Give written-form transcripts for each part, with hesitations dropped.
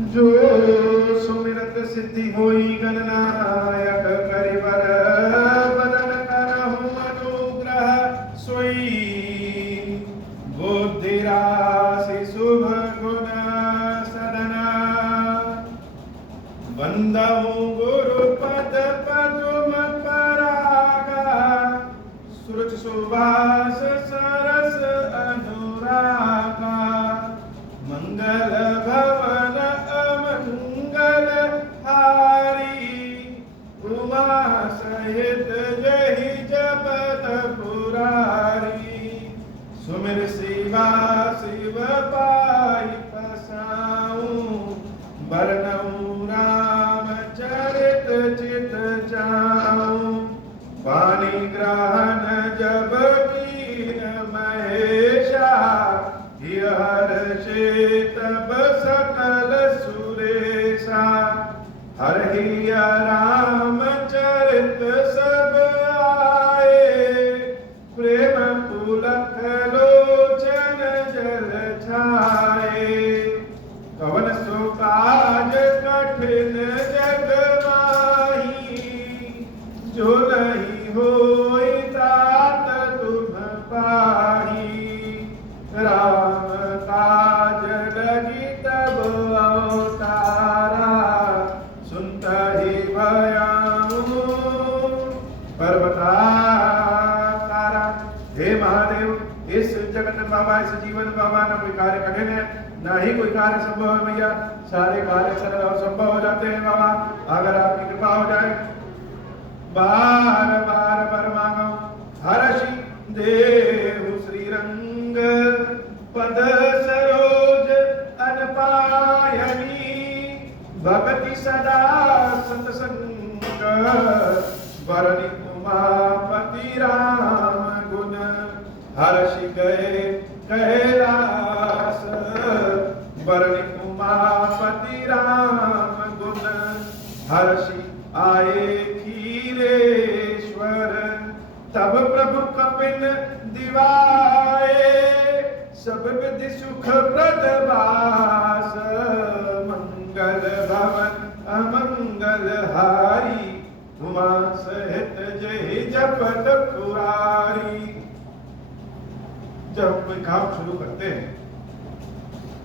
जो सुमिरत सिद्धि होई गणनायक करिबर बदन करहु अनुग्रह सोई बुद्धि राशि शुभ गुण सदना बंदहु गुरु पद पदुम परागा सुरज सुभाष सरस अनुरागा मंगल भवन अमंगल हारी उमा सहित जहि जपत पुरारी सुमिर शिवा शिव पाई पसाऊं बरनऊं राम चरित चित जाऊं वाणी ग्रहण जब कीन महेशा हर्षे तब सकल सुरेशा हरहि राम चरित सब आए प्रेम पुलक लोचन जल छाए कवन सो काज कठिन जग माही जो नहीं होई तात तुम पाही राम काज लगी तब अवतारा सुनता ही भयाऊं पर्वताकारा। हे महादेव इस जगत बाबा इस जीवन बाबा ना कोई कार्य कठिन है ना ही कोई कार्य संभव है भैया सारे कार्य सरल और संभव हो जाते हैं बाबा अगर आपकी कृपा हो जाए बार बार वर मांगो हर्षि देहु श्रीरंग पद सरोज अनपायनी भगति सदा सतसंग वरनि उमापति राम गुण हर्षि गए कैलास वरनि उमापति राम गुण हर्षि आए खीरेश्वर तब प्रभु कपिन दिवाए सब विधि सुख प्रद बास मंगल भवन अमंगल हारी उमा सहित जय जपत पुरारी। जब कोई काम शुरू करते हैं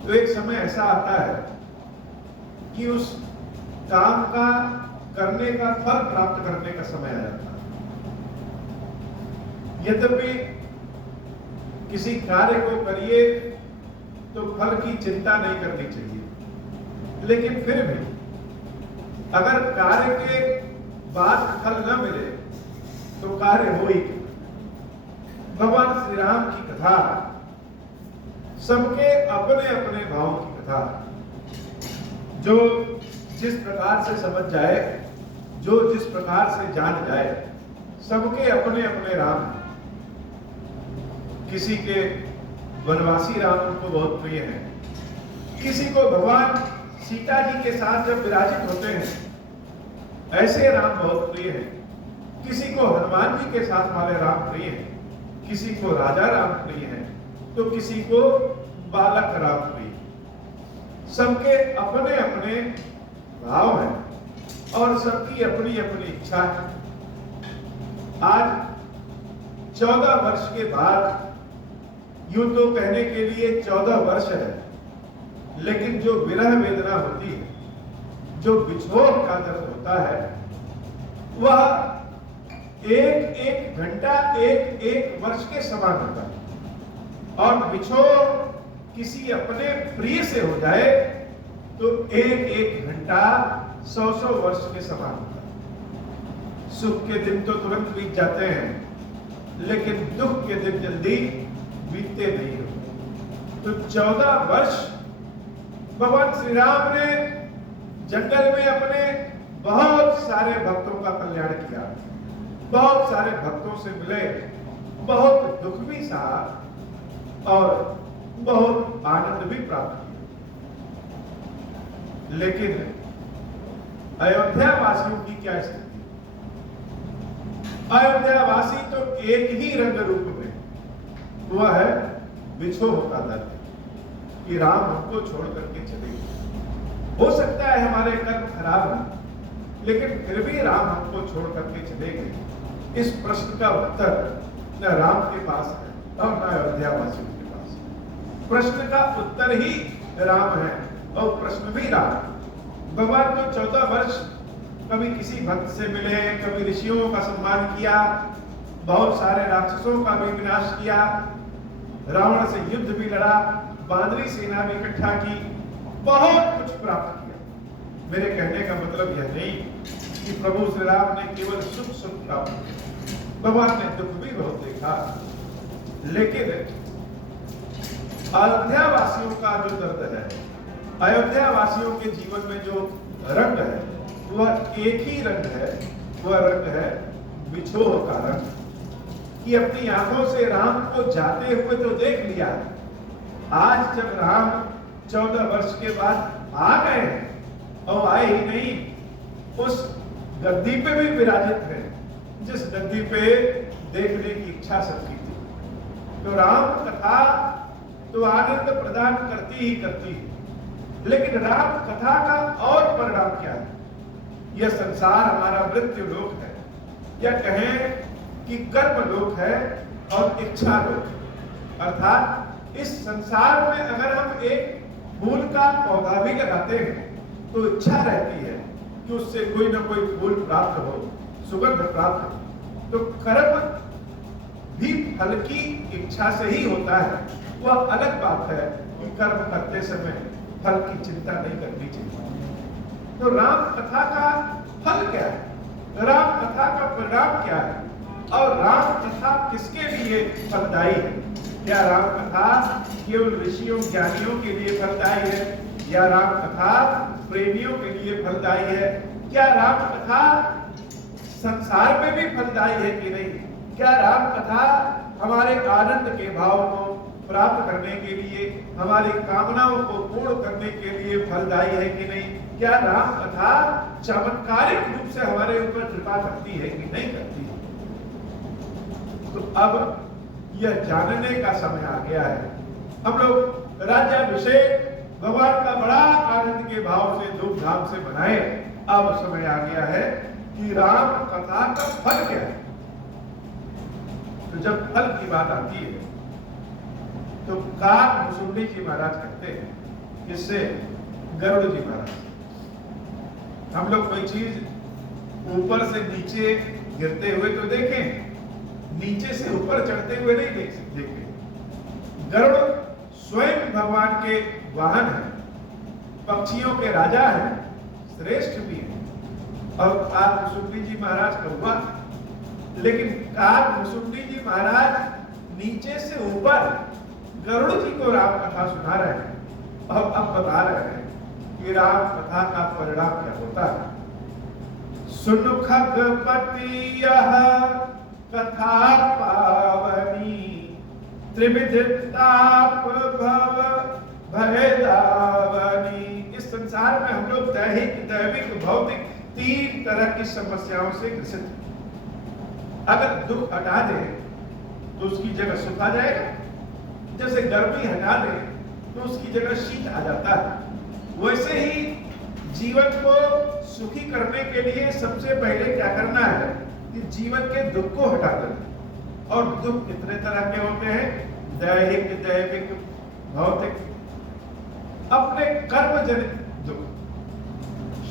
तो एक समय ऐसा आता है कि उस काम का करने का फल प्राप्त करने का समय आ जाता है। यद्यपि किसी कार्य को करिए तो फल की चिंता नहीं करनी चाहिए लेकिन फिर भी अगर कार्य के बाद फल न मिले तो कार्य हो ही क्यों। भगवान श्री राम की कथा सबके अपने अपने भाव की कथा जो जिस प्रकार से समझ जाए जो जिस प्रकार से जान जाए सबके अपने अपने राम। किसी के वनवासी राम उनको बहुत प्रिय है किसी को भगवान सीता जी के साथ जब विराजित होते हैं ऐसे राम बहुत प्रिय है किसी को हनुमान जी के साथ वाले राम प्रिय है किसी को राजा राम प्रिय है तो किसी को बालक राम प्रिय। सबके अपने अपने भाव है और सबकी अपनी अपनी इच्छा है। आज 14 वर्ष के बाद यूं तो कहने के लिए 14 वर्ष है लेकिन जो विरह वेदना होती है जो बिछोह का दर्द होता है वह एक एक घंटा एक एक वर्ष के समान होता है और बिछोह किसी अपने प्रिय से हो जाए तो एक एक घंटा 100 वर्ष के समान होता है। सुख के दिन तो तुरंत बीत जाते हैं लेकिन दुख के दिन जल्दी बीतते नहीं होते। तो 14 वर्ष भगवान श्री राम ने जंगल में अपने बहुत सारे भक्तों का कल्याण किया बहुत सारे भक्तों से मिले बहुत दुख भी सहा और बहुत आनंद भी प्राप्त किया। लेकिन अयोध्या वासियों की क्या स्थिति। अयोध्या वासी तो एक ही रंग रूप में वह है बिछोह का दर्द कि राम हमको छोड़ करके चले गए। हो सकता है हमारे कर्म खराब हैं, लेकिन फिर भी राम हमको छोड़ करके चले गए। इस प्रश्न का उत्तर न राम के पास है और न अयोध्या वासियों के पास है। प्रश्न का उत्तर ही राम है और प्रश्न भी राम। भगवान तो 14 वर्ष कभी किसी भक्त से मिले, कभी ऋषियों का सम्मान किया, बहुत सारे राक्षसों का भी विनाश किया, रावण से युद्ध भी लड़ा, बानरी सेना भी इकट्ठा की, बहुत कुछ प्राप्त किया। मेरे कहने का मतलब यह नहीं कि प्रभु श्री राम ने केवल सुख सुख प्राप्त किया, भगवान ने दुख भी बहुत देखा। लेकिन अयोध्या वासियों का जो दर्द है, अयोध्या वासियों के जीवन में जो रंग है, वह एक ही रंग है, वह रंग है विछोह का रंग। कि अपनी आंखों से राम को जाते हुए तो देख लिया, आज जब राम 14 वर्ष के बाद आ गए और आए ही नहीं, उस गद्दी पे भी विराजित है जिस गद्दी पे देखने की इच्छा सबकी थी। तो राम कथा तो आनंद प्रदान करती ही करती है, लेकिन राम कथा का और परिणाम क्या है? यह संसार हमारा मृत्यु लोक है, या कहें कि कर्म लोक है और इच्छा लोक। अर्थात इस संसार में अगर हम एक फूल का पौधा भी लगाते हैं तो इच्छा रहती है कि उससे कोई ना कोई फूल प्राप्त हो, सुगंध प्राप्त हो। तो कर्म भी फल की इच्छा से ही होता है। वह अलग बात है कि कर्म करते समय फल की चिंता नहीं करनी चाहिए। तो राम कथा का फल क्या है, राम कथा का परिणाम क्या है, और राम कथा किसके लिए फलदायी है? क्या राम कथा केवल ऋषियों ज्ञानियों के लिए फलदायी है, या राम कथा प्रेमियों के लिए फलदायी है? क्या राम कथा संसार में भी फलदायी है कि नहीं? क्या राम कथा हमारे आनंद के भाव को प्राप्त करने के लिए, हमारी कामनाओं को पूर्ण करने के लिए फलदायी है कि नहीं? क्या राम कथा चमत्कारिक रूप से हमारे ऊपर कृपा करती है कि नहीं करती है? तो अब यह जानने का समय आ गया है। हम लोग राज्याभिषेक भगवान का बड़ा आनंद के भाव से धूमधाम से मनाए। अब समय आ गया है कि राम कथा का फल क्या है। तो जब फल की बात आती है तो काक मुसुंडी जी महाराज कहते हैं, इससे गरुड़ जी महाराज, हम लोग कोई चीज ऊपर से नीचे गिरते हुए तो देखें, नीचे से ऊपर चढ़ते हुए नहीं देखे। गरुड़ स्वयं भगवान के वाहन है, पक्षियों के राजा है, श्रेष्ठ भी है। और काक मुसुंडी जी महाराज कौवा, लेकिन काक मुसुंडी जी महाराज नीचे से ऊपर गरुड़ जी को राम कथा सुना रहे हैं और अब बता रहे हैं कि राम कथा का परिणाम क्या होता है। सुन खगपति यह कथा पावनी, त्रिविध ताप भव भय दावनी। इस संसार में हम लोग दैहिक, दैविक, भौतिक 3 तरह की समस्याओं से ग्रसित हैं। अगर दुख हटा दे तो उसकी जगह सुख आ जाएगा, जैसे गर्मी हटा दे तो उसकी जगह शीत आ जाता है। वैसे ही जीवन को सुखी करने के लिए सबसे पहले क्या करना है कि जीवन के दुख को हटा देना। और दुख कितने तरह के होते हैं? दैहिक, दैविक, भौतिक। अपने कर्म जनित दुख,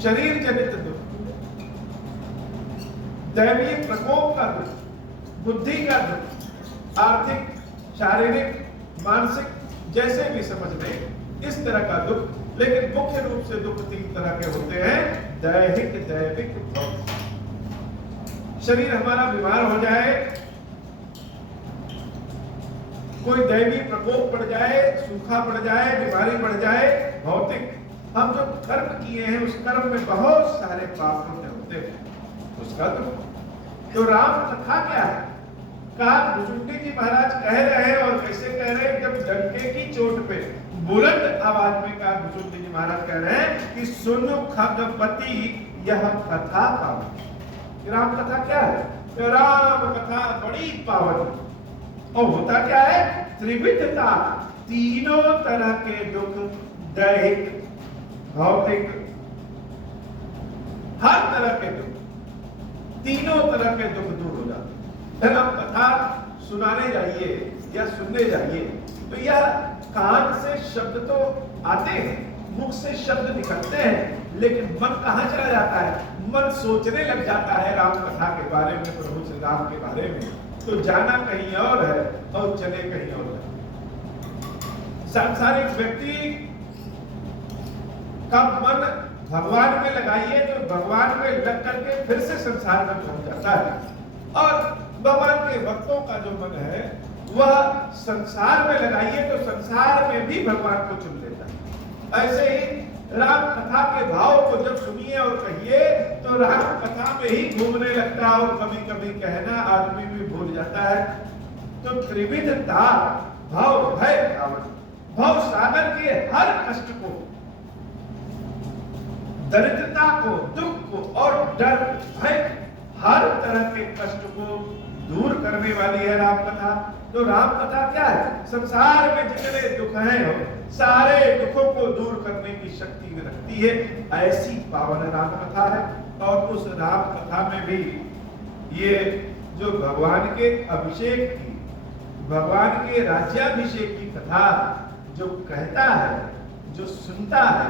शरीर जनित दुख, दैवीय प्रकोप का दुख, बुद्धि का दुख, आर्थिक, शारीरिक, मानसिक, जैसे भी समझ लें इस तरह का दुख। लेकिन मुख्य रूप से दुख 3 तरह के होते हैं, दैहिक, दैविक, भौतिक। शरीर हमारा बीमार हो जाए, कोई दैवी प्रकोप पड़ जाए, सूखा पड़ जाए, बीमारी बढ़ जाए, भौतिक। हम जो कर्म किए हैं उस कर्म में बहुत सारे पाप होते हैं, उसका दुख। तो राम कथा क्या है? काक मुसुंडी जी महाराज कह रहे हैं, और कैसे कह रहे हैं? जब डंके की चोट पे बुलंद आवाज में काक मुसुंडी जी महाराज कह रहे हैं कि सुनो खगपति यह कथा पावन। राम कथा क्या है? राम कथा बड़ी पावन। और होता क्या है? त्रिविधता, 3 तरह के दुख, दैहिक, भौतिक हर तरह के दुख, तीनों तरह के दुख दूर हो जाते हैं। आप कथा सुनाने जाइए या सुनने जाइए तो यह कान से शब्द तो आते हैं, मुख से शब्द निकलते हैं, लेकिन मन कहाँ चला जाता है? मन सोचने लग जाता है राम कथा के बारे में, प्रभु श्री राम के बारे में, तो जाना कहीं और है और चले कहीं और है। सांसारिक व्यक्ति का मन भगवान में लगाइए तो भगवान में लग करके फिर से संसार में पहुंच जाता है, और भगवान के भक्तों का जो मन है वह संसार में लगाइए तो संसार में भी भगवान को चुन लेता है। ऐसे ही राम कथा के भाव को जब सुनिए और कहिए तो राम कथा में ही घूमने लगता है, और कभी कभी कहना आदमी भी भूल जाता है। तो त्रिविधता भाव भय भाव सागर के हर कष्ट को, दरिद्रता को, दुख को और डर भय, हर तरह के कष्ट को दूर करने वाली है राम कथा। तो राम कथा क्या है? संसार में जितने दुख हैं सारे दुखों को दूर करने की शक्ति में रखती है, ऐसी पावन राम कथा है। और उस राम कथा में भी ये जो भगवान के अभिषेक की, भगवान के राज्याभिषेक की कथा जो कहता है, जो सुनता है,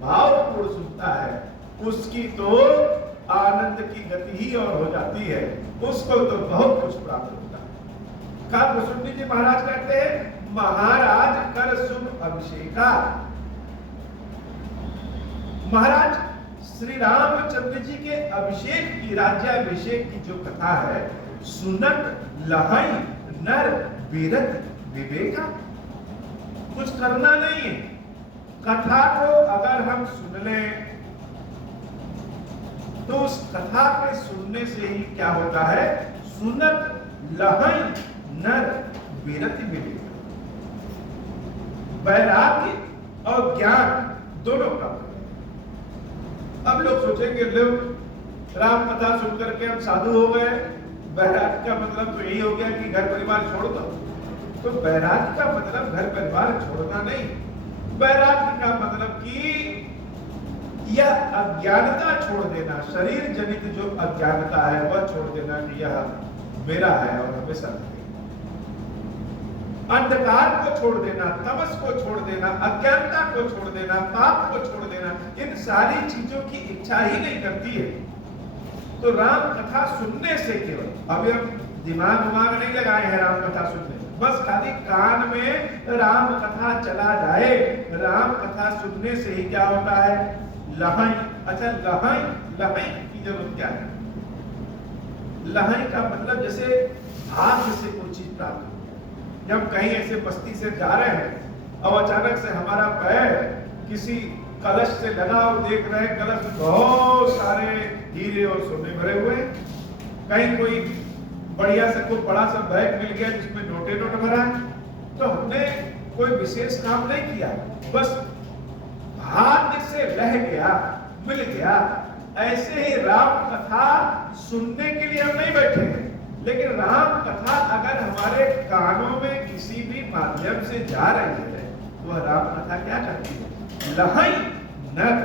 भावपूर्ण सुनता है, उसकी तो आनंद की गति ही और हो जाती है, उसको तो बहुत कुछ प्राप्त होता है। का कुसुंडी जी महाराज कहते हैं, महाराज कर शुभ अभिषेका। महाराज श्री रामचंद्र जी के अभिषेक की, राज्याभिषेक की जो कथा है, सुनत लहई नर बीरत विवेका। कुछ करना नहीं है, कथा को अगर हम सुन लें तो उस कथा के सुनने से ही क्या होता है? सुनत लहई नर बीरत विवेका, वैराग्य और ज्ञान दोनों प्राप्त होते। अब लोग सोचेंगे लोग राम कथा सुन करके हम साधु हो गए, वैराग्य का मतलब तो यही हो गया कि घर परिवार छोड़ दो। तो वैराग्य का मतलब घर परिवार छोड़ना नहीं, वैराग्य का मतलब कि यह अज्ञानता छोड़ देना, शरीर जनित जो अज्ञानता है वह छोड़ देना कि यह मेरा है और हमेशा अंधकार को छोड़ देना, तमस को छोड़ देना, अज्ञानता को छोड़ देना, पाप को छोड़ देना, इन सारी चीजों की इच्छा ही नहीं करती है। तो राम कथा सुनने से केवल, अभी हम दिमाग नहीं लगाए हैं राम कथा सुनने, बस खाली कान में राम कथा चला जाए, राम कथा सुनने से ही क्या होता है? लहई। अच्छा, लहई की जरूरत क्या है? लहई का मतलब जैसे भाग्य से कोई चीज प्राप्त हो। जब कहीं ऐसे बस्ती से जा रहे हैं और अचानक से हमारा पैर किसी कलश से लगा और देख रहे हैं कलश में बहुत सारे हीरे और सोने भरे हुए, कहीं कोई बढ़िया से कोई बड़ा सा बैग मिल गया जिसमें नोटे नोट भरा है, तो हमने कोई विशेष काम नहीं किया, बस भाग्य से रह गया, मिल गया। ऐसे ही राम कथा सुनने के लिए हम नहीं बैठे हैं, लेकिन राम कथा अगर हमारे कानों में किसी भी माध्यम से जा रही है, वह राम कथा क्या करती है? लहई नर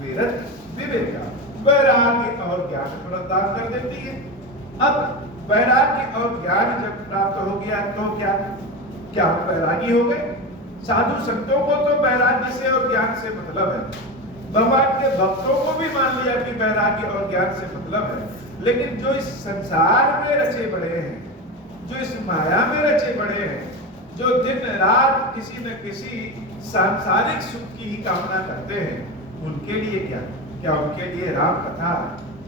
बीरत विवेका, वैराग्य और ज्ञान प्रदान कर देती है। अब वैराग्य और ज्ञान जब प्राप्त हो गया तो क्या हम वैरागी हो गए? साधु संतों को तो वैराग्य से और ज्ञान से मतलब है, भगवान के भक्तों को भी मान लिया कि वैराग्य और ज्ञान से मतलब है, लेकिन जो इस संसार में रचे बड़े हैं, जो इस माया में रचे बड़े हैं, जो दिन रात किसी न किसी सांसारिक सुख की ही कामना करते हैं, उनके लिए क्या उनके लिए राम कथा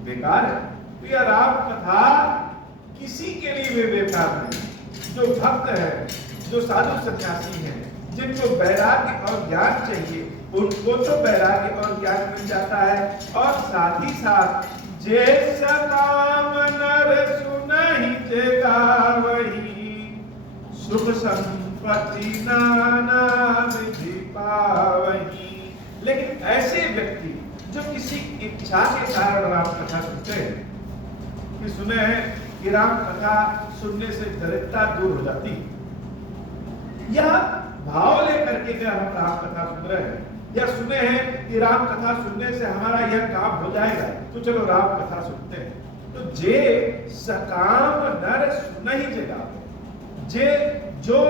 बेकार है? तो यह राम कथा किसी के लिए भी बेकार नहीं। जो भक्त है, जो साधु सन्यासी है, जिनको वैराग्य और ज्ञान चाहिए, उनको तो वैराग्य और ज्ञान मिल जाता है। और साथ ही साथ जैसा काम नर सुनहि जे गावहि, सुख संपत्ति नाना विधि पावहि। लेकिन ऐसे व्यक्ति जो किसी इच्छा के कारण राम कथा सुनते हैं, कि सुने हैं कि राम कथा सुनने से दरिद्रता दूर हो जाती है, यह भाव लेकर के अगर हम राम कथा सुन रहे हैं या सुने हैं कि राम कथा सुनने से हमारा यह काम हो जाएगा, तो चलो राम कथा सुनते हैं। तो जे सकाम नर सुनहि जगावे, जे जो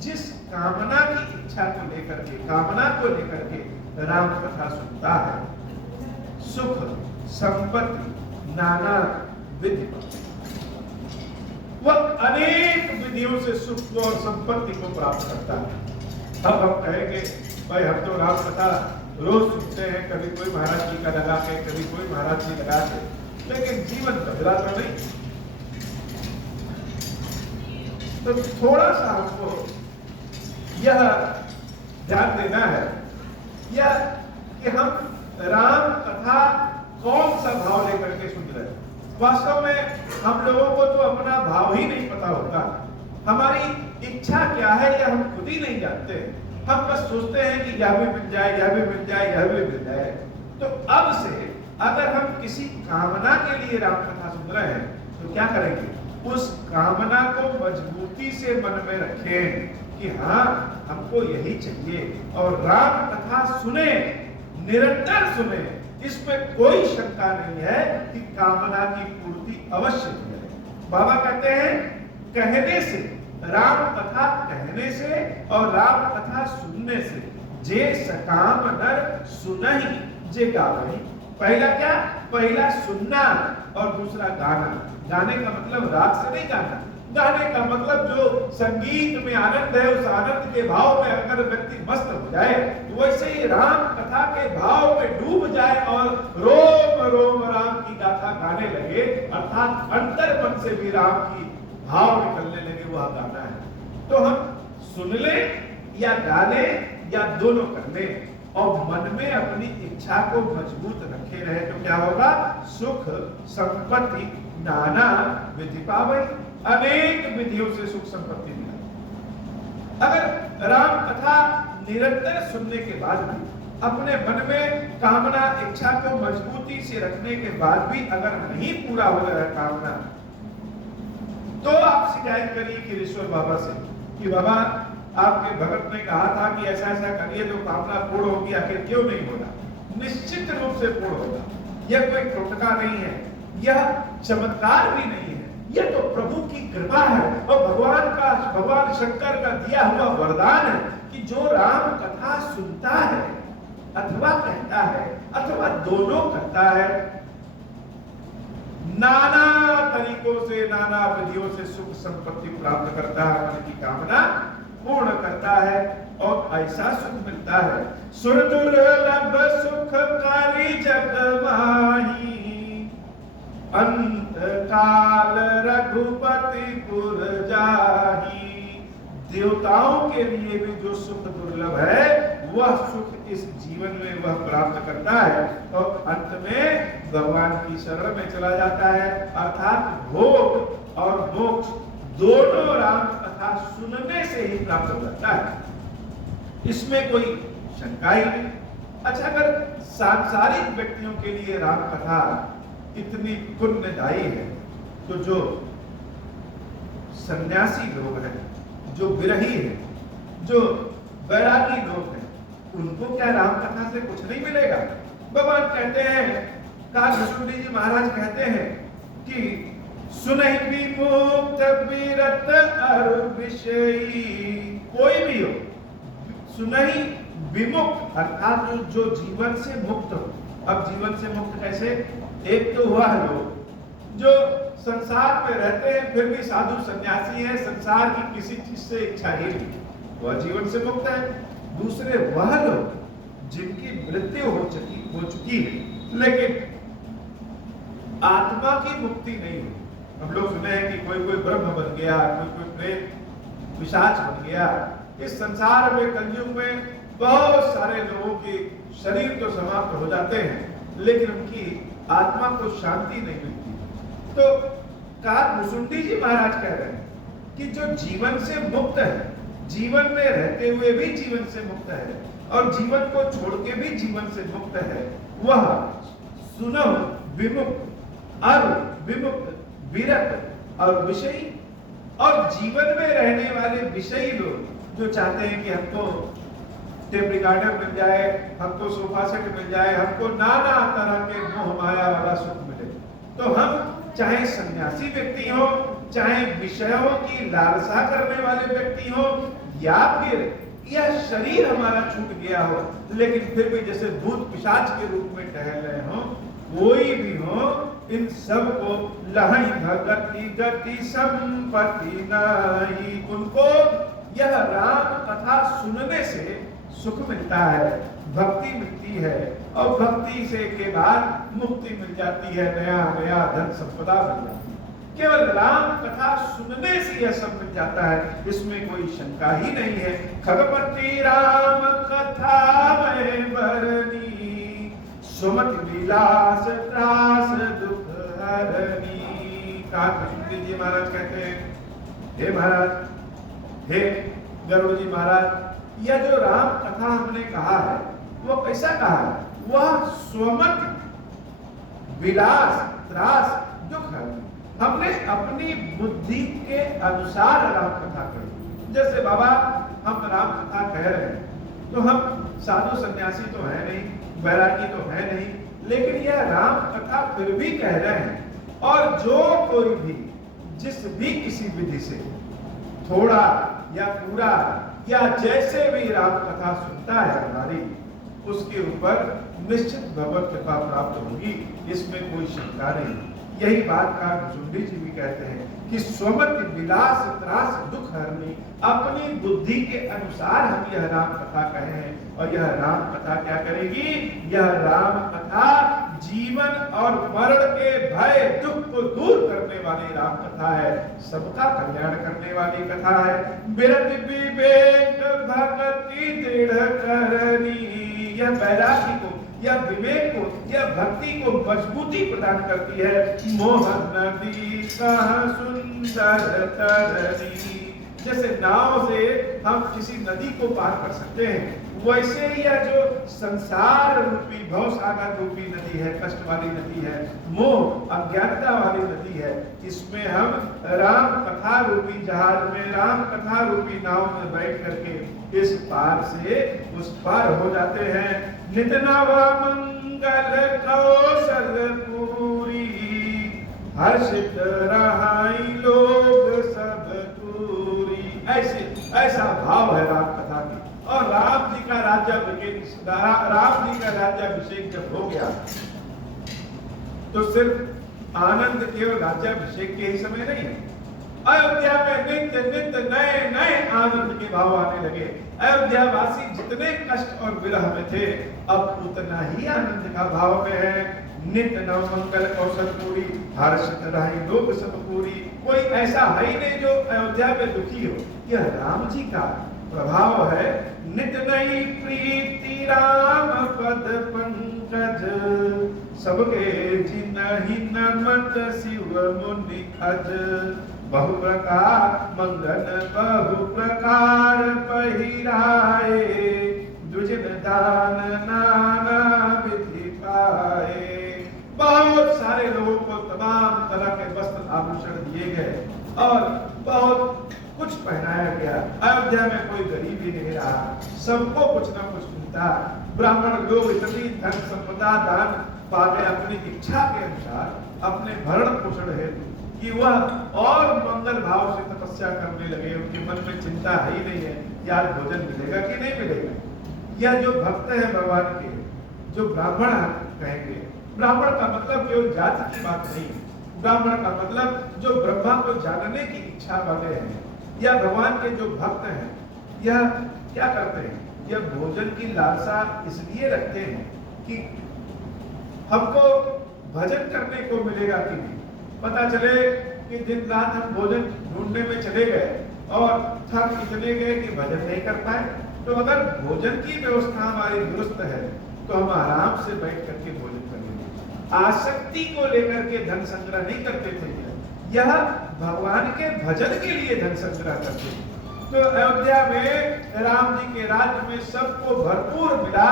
जिस कामना की इच्छा को लेकर के, कामना को लेकर के राम कथा सुनता है, सुख संपत्ति नाना विधि, वह अनेक विधियों से सुख और संपत्ति को प्राप्त करता है। अब हम कहेंगे भाई हम तो राम कथा रोज सुनते हैं, कभी कोई महाराज जी का लगा के, कभी कोई महाराज जी लगा के, लेकिन जीवन बदला तो नहीं। तो थोड़ा सा हमको यह ध्यान देना है या कि हम राम कथा कौन सा भाव लेकर के सुन रहे हैं। वास्तव में हम लोगों को तो अपना भाव ही नहीं पता होता, हमारी इच्छा क्या है यह हम खुद ही नहीं जानते। हम बस सोचते हैं कि यह भी मिल जाए, यह भी मिल जाए, यह भी मिल जाए। तो अब से अगर हम किसी कामना के लिए राम कथा सुन रहे हैं तो क्या करेंगे, उस कामना को मजबूती से मन में रखें कि हाँ हमको यही चाहिए, और राम कथा सुने, निरंतर सुने, इसमें कोई शंका नहीं है कि कामना की पूर्ति अवश्य है। बाबा कहते हैं कहने से, राम कथा कहने से और राम कथा सुनने से, जे सकाम नर सुनहि जे गावहि। पहला क्या, पहला सुनना और दूसरा गाना। गाने का मतलब राग से नहीं गाना, गाने का मतलब जो संगीत में आनंद है, उस आनंद के भाव में अगर व्यक्ति मस्त हो जाए, तो वैसे ही राम कथा के भाव में डूब जाए और रोम रोम राम की गाथा गाने लगे, अर्थात अंतर मन से भी राम की भाव निकलने लगे, वह गाना है। तो हम सुन ले या गाने या दोनों कर ले और मन में अपनी इच्छा को मजबूत रखे रहे, तो क्या होगा, सुख संपत्ति नाना विधि पावे, अनेक विधियों से सुख संपत्ति मिला। अगर राम कथा निरंतर सुनने के बाद भी, अपने मन में कामना इच्छा को मजबूती से रखने के बाद भी अगर नहीं पूरा हो रहा है कामना, तो आप शिकायत करिए खीरेश्वर बाबा से कि बाबा आपके भगत ने कहा था कि ऐसा ऐसा करिए तो कामना पूर्ण होगी, आखिर क्यों नहीं होगा। निश्चित रूप से पूर्ण होगा, यह कोई टोटका नहीं है, यह चमत्कार भी नहीं है, यह तो प्रभु की कृपा है और भगवान शंकर का दिया हुआ वरदान है कि जो राम कथा सुनता है अथवा कहता है अथवा दोनों करता है, नाना तरीकों से, नाना विधियों से सुख संपत्ति प्राप्त करता है, मन की कामना पूर्ण करता है और ऐसा सुख मिलता है। सुर दुर्लभ सुखकारी जग माही, अंत काल रघुपति पुर जाही। देवताओं के लिए भी जो सुख दुर्लभ है, वह सुख इस जीवन में वह प्राप्त करता है और अंत में भगवान की शरण में चला जाता है, अर्थात भोग और मोक्ष दोनों राम कथा सुनने से ही प्राप्त हो जाता है, इसमें कोई शंका ही नहीं। अच्छा, अगर सांसारिक व्यक्तियों के लिए राम कथा इतनी पुण्यदायी है, तो जो सन्यासी लोग हैं, जो विरही हैं, जो वैरागी लोग हैं, उनको क्या राम कथा से कुछ नहीं मिलेगा। भगवान कहते हैं, कालभूषुंडी जी महाराज कहते हैं कि सुनहि विमुक्त विरत अरु विषयी, कोई भी हो, सुनहि विमुक्त अर्थात जो जीवन से मुक्त हो। अब जीवन से मुक्त कैसे, एक तो वह लोग जो संसार में रहते हैं फिर भी साधु सन्यासी हैं, संसार की किसी चीज से इच्छा ही नहीं, वह जीवन से मुक्त है। दूसरे वह लोग जिनकी मृत्यु हो चुकी है लेकिन आत्मा की मुक्ति नहीं हुई। हम लोग सुने हैं कि कोई कोई ब्रह्म बन गया, कोई प्रेत पिशाच बन गया। इस संसार में कलयुग में बहुत सारे लोगों के शरीर तो समाप्त हो जाते हैं लेकिन उनकी आत्मा को शांति नहीं मिलती। तो कालभूषुंडी जी महाराज कह रहे हैं कि जो जीवन से मुक्त है, जीवन में रहते हुए भी जीवन से मुक्त है और जीवन को छोड़ के भी जीवन से मुक्त है, वह सुनो विमुक्त और विमुक्त विरत और विषयी, और जीवन में रहने वाले विषयी लोग जो चाहते हैं कि हमको टेप रिकॉर्डर मिल जाए, हमको सोफा सेट मिल जाए, हमको नाना तरह के मोह माया वाला सुख मिले, तो हम चाहे सन्यासी व्यक्ति हो, चाहे विषयों की लालसा करने वाले व्यक्ति हो, या फिर यह शरीर हमारा छूट गया हो लेकिन फिर भी जैसे भूत पिशाच के रूप में टहल रहे हो, कोई भी हो, इन सब को लहई भगति गति संपत्ति नहीं, उनको यह राम कथा सुनने से सुख मिलता है, भक्ति मिलती है, और भक्ति से के बाद मुक्ति मिल जाती है, नया नया धन संपदा मिल जाती है। केवल राम कथा सुनने से यह सब मिल जाता है, इसमें कोई शंका ही नहीं है। खगपति राम कथा में बरनी, सुमति विलास त्रास दुख हरनी। कृष्ण जी महाराज कहते हैं, हे महाराज, हे गरुड़ जी महाराज, यह जो राम कथा हमने कहा है वो कैसा कहा है? वह स्वमत विलास त्रास दुख हरनी, हमने अपनी बुद्धि के अनुसार राम कथा कही। जैसे बाबा हम राम कथा कह रहे हैं तो हम साधु सन्यासी तो है नहीं, वैरागी तो है नहीं, लेकिन यह राम कथा फिर भी कह रहे हैं। और जो कोई भी जिस भी किसी विधि से थोड़ा या पूरा या जैसे भी राम कथा सुनता है हमारी, उसके ऊपर निश्चित भगवत कृपा प्राप्त होगी, इसमें कोई शंका नहीं। यही बात का जुंडी जी भी कहते हैं कि स्वमति विलास त्रास दुख हरनी, अपनी बुद्धि के अनुसार हम यह राम कथा कहे हैं। और यह राम कथा क्या करेगी? यह राम कथा जीवन और मरण के भय दुख को दूर करने वाली राम कथा है, सबका कल्याण करने वाली कथा है। विरति विवेक भक्ति दृढ़ करनी, यह वैरागी को, यह विवेक को, यह भक्ति को मजबूती प्रदान करती है। मोहन नदी का सुंदर तरनी, जैसे नाव से हम किसी नदी को पार कर सकते हैं, वैसे यह जो संसार रूपी भवसागर रूपी नदी है, कष्ट वाली नदी है, मोह अज्ञानता वाली नदी है, इसमें हम राम कथा रूपी जहाज में, राम कथा रूपी नाव में बैठ करके इस पार से उस पार हो जाते हैं। नित नव मंगल कौशलपुरी, हर्षित रहाई लोग सब दूरी। ऐसा भाव है राम कथा की। और राम जी का राज्याभिषेक जब हो गया तो सिर्फ आनंद केवल राज्याभिषेक के ही समय नहीं, अयोध्या में नित्य नित्य नए नए आनंद के भाव आने लगे। अयोध्या वासी जितने कष्ट और विरह में थे, अब उतना ही आनंद का भाव में है। नित्य नव मंगल कौशलपुरी, हर्षित रहे लोग सब पूरी। कोई ऐसा है ही नहीं जो अयोध्या में दुखी हो, यह राम जी का प्रभाव है। नित नई प्रीति राम पद पंकज, सबके जिनहि नमत शिव मुनि खज। बहु प्रकार मंगन बहु प्रकार पहिराए, दुजिन दान नाना विधि पाए। बहुत सारे लोगों को तमाम तरह के वस्त्र आभूषण दिए गए और बहुत कुछ पहनाया गया। अयोध्या में कोई गरीब ही नहीं रहा, सबको कुछ ना कुछ मिलता। ब्राह्मण लोग इतनी धन संपदा दान पा गए अपनी इच्छा के अनुसार, अपने भरण पोषण हेतु, कि वह और मंगल भाव से तपस्या करने लगे। उनके मन में चिंता है ही नहीं है कि आज भोजन मिलेगा कि नहीं मिलेगा। यह जो भक्त है भगवान के, जो ब्राह्मण कहेंगे, ब्राह्मण का मतलब केवल जाति की बात नहीं, ब्राह्मण का मतलब जो ब्रह्मा को जानने की इच्छा वाले हैं, या भगवान के जो भक्त हैं, यह क्या करते हैं? यह भोजन की लालसा इसलिए रखते हैं कि हमको भजन करने को मिलेगा कि नहीं। पता चले कि दिन रात हम भोजन ढूंढने में चले गए और थक इतने गए कि भजन नहीं कर पाए, तो अगर भोजन की व्यवस्था हमारी दुरुस्त है तो हम आराम से बैठ करके भोजन कर लेंगे। आसक्ति को लेकर के धन संग्रह नहीं करते थे, यह भगवान के भजन के लिए धन संग्रह करते थे। तो अयोध्या में राम जी के राज्य में सबको भरपूर मिला,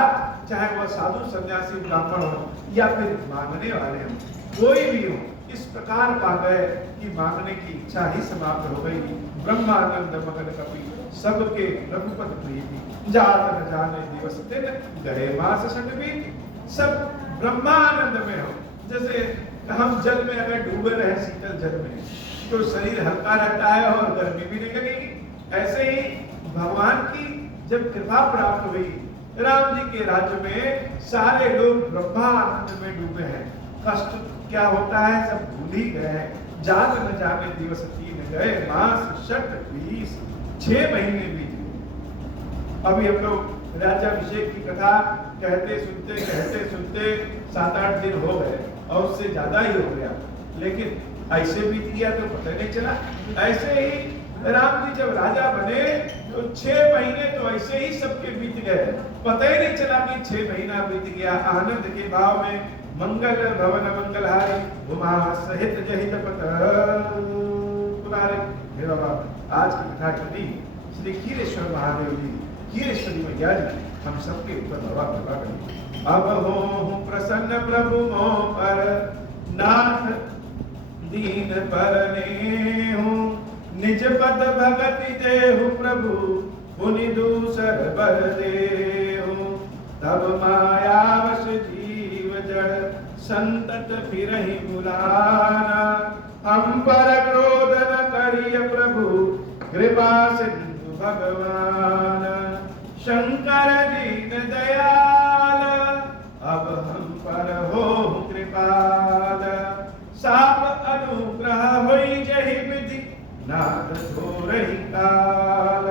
चाहे वह साधु सन्यासी ब्राह्मण हो या फिर मांगने वाले हो, कोई भी हो। इस प्रकार पा गए कि मांगने की इच्छा ही समाप्त हो गई। ब्रह्मानंद मगन कपि सबके रघुपत प्रीति जात न जाने दिवस दिन गए मास षट बीत। सब ब्रह्मानंद में हो। जैसे हम जल में अगर डूबे रहे शीतल जल में तो शरीर हल्का रहता है और गर्मी भी नहीं लगेगी। ऐसे ही भगवान की जब कृपा प्राप्त हुई, राम जी के राज्य में सारे लोग ब्रह्मानंद में डूबे हैं। कष्ट क्या होता है सब भूल ही गए हैं। जात न जाने दिवस तीन गए मास षट बीस। 6 महीने बीत गए। अभी हम लोग राज्याभिषेक की कथा कहते सुनते 7-8 दिन हो गए और उससे ज्यादा ही हो गया, लेकिन ऐसे बीत गया तो पता नहीं चला। ऐसे ही राम जी जब राजा बने तो 6 महीने तो ऐसे ही सबके बीत गए, पता ही नहीं चला कि 6 महीना बीत गया। आनंद के भाव में मंगल भवन मंगलहारी उमा सहित जहित पत पुरारे। हे बाबा, आज की कथा करी श्री क्षीरेश्वर महादेव जी, क्षीरेश्वरी मैया जी हम सबके ऊपर बाबा कृपा करें। अब हो प्रसन्न प्रभु मोह पर नाथ दीन परने हूँ। निज पद भगति देहु प्रभु पुनि दूसर बर देहु। तब मायावश जीव जड़ संतत फिरहि बुलाना। हम पर क्रोध न करिय प्रभु कृपा सिंधु भगवान। शंकर दीन दयाल अब हम पर हो कृपाल। साप अनुग्रह होई जहि विधि नाथ थोरहि काल।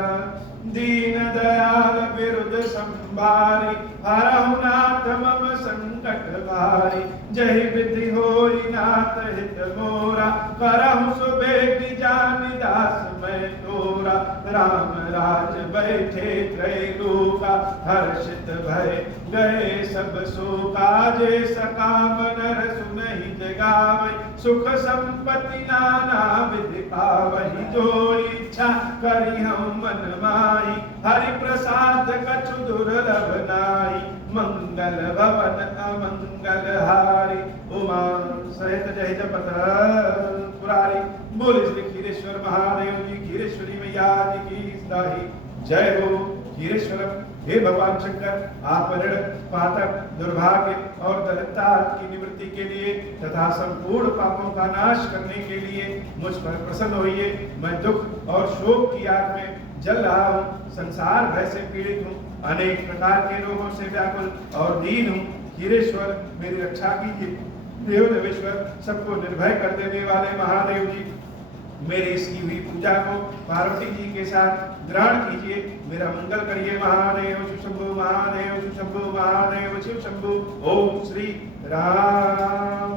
दीन दयाल विरुद्ध संभारी हरहु नाथ मम संकट भारी। जहि विधि होई नाथ हित मोरा करहु सुबेगी जानि दास मैं तोरा। राम राज बैठे त्रैलोका हर्षित भय गए सब शोका। जे सकाम नर सुनहि जगावै सुख संपत्ति नाना विधि पावहि। जो इच्छा करि हम मन माही हरि प्रसाद कछु दुर्लभ नाहि। मंगल भवन अमंगल हारी उमा सहित जहित पत पुरारी। बोल श्री क्षीरेश्वर महादेव जी, क्षीरेश्वरी मैया जी की दाही जय हो। क्षीरेश्वरम हे भगवान शंकर, आप ऋण पातक दुर्भाग्य और दरिद्रता की निवृत्ति के लिए तथा संपूर्ण पापों का नाश करने के लिए मुझ पर प्रसन्न होइए। मैं दुख और शोक की आग में जल रहा हूँ, संसार भय से पीड़ित हूँ, अनेक प्रकार के रोगों से व्याकुल और दीन हूँ। क्षीरेश्वर मेरी रक्षा कीजिए। देव देवेश्वर सबको निर्भय कर देने वाले महादेव जी, मेरी इसकी हुई पूजा को पार्वती जी के साथ ग्रहण कीजिए। मेरा मंगल करिए। महादेव शिव शंभु, महादेव शिव शंभु, महादेव शिव शंभु। ओम श्री राम।